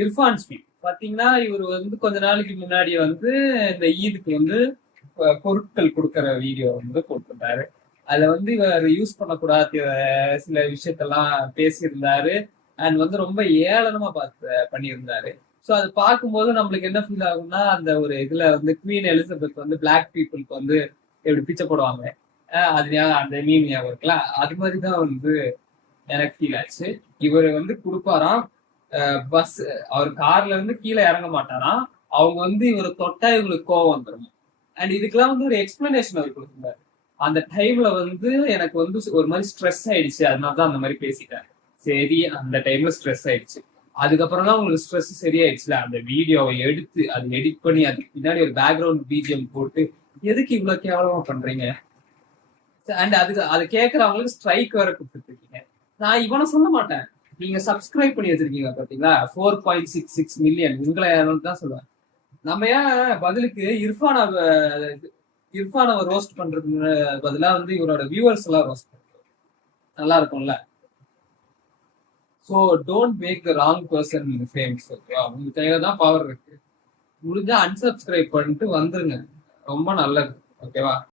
Irfan sweet பாத்தீங்கன்னா இவர் வந்து கொஞ்ச நாளைக்கு முன்னாடி வந்து இந்த ஈதுக்கு வந்து பொருட்கள் கொடுக்கற வீடியோ வந்து போட்டிருந்தாரு. அதுல வந்து இவர் யூஸ் பண்ணக்கூடாத சில விஷயத்தெல்லாம் பேசியிருந்தாரு. அண்ட் வந்து ரொம்ப ஏளனமா பண்ணியிருந்தாரு. ஸோ அது பார்க்கும்போது நம்மளுக்கு என்ன ஃபீல் ஆகும்னா அந்த ஒரு இதுல வந்து குவீன் எலிசபெத் வந்து பிளாக் பீப்புளுக்கு வந்து எப்படி பிச்சை போடுவாங்க, அது அந்த மீன் ஞாபகம் இருக்கலாம். அது மாதிரிதான் வந்து எனக்கு ஃபீல் ஆச்சு. இவர் வந்து கொடுப்பாராம் பஸ், அவர் கார்ல இருந்து கீழே இறங்க மாட்டாராம். அவங்க வந்து இவரை தொட்டா இவங்களுக்கு கோவம் வந்துடும். அண்ட் இதுக்கெல்லாம் வந்து ஒரு எக்ஸ்பிளனேஷன் அவர் கொடுத்திருந்தாரு. அந்த டைம்ல வந்து எனக்கு வந்து ஒரு மாதிரி ஸ்ட்ரெஸ் ஆயிடுச்சு, அதனாலதான் அந்த மாதிரி பேசிட்டேன். சரி, அந்த டைம்ல ஸ்ட்ரெஸ் ஆயிடுச்சு. அதுக்கப்புறம் தான் உங்களுக்கு ஸ்ட்ரெஸ் சரியாயிடுச்சுல, அந்த வீடியோவை எடுத்து அதை எடிட் பண்ணி அதுக்கு பின்னாடி ஒரு பேக்ரவுண்ட் பிஜிஎம் போட்டு எதுக்கு இவ்வளவு கேவலமா பண்றீங்க? அண்ட் அதுக்கு அதை கேட்கறவங்களுக்கு ஸ்ட்ரைக் வேற கொடுத்துட்டு இருக்கீங்க. நான் இவனை சொல்ல மாட்டேன், நீங்க சப்ஸ்கிரைப் பண்ணி வச்சிருக்கீங்க பாத்தீங்களா 4.66 மில்லியன், உங்களை தான் சொல்லுவேன். நம்ம ஏன் பதிலுக்கு இர்ஃபானாவை ரோஸ்ட் பண்றதுக்கு பதிலா வந்து இவரோட வியூவர்ஸ் எல்லாம் ரோஸ்ட் பண்றது நல்லா இருக்கும்ல. So don't make the wrong person famous. ஓகேவா? உங்க கையில தான் பவர் இருக்கு. முடிஞ்சா அன்சப்ஸ்கிரைப் பண்ணிட்டு வந்துருங்க, ரொம்ப நல்லது. ஓகேவா?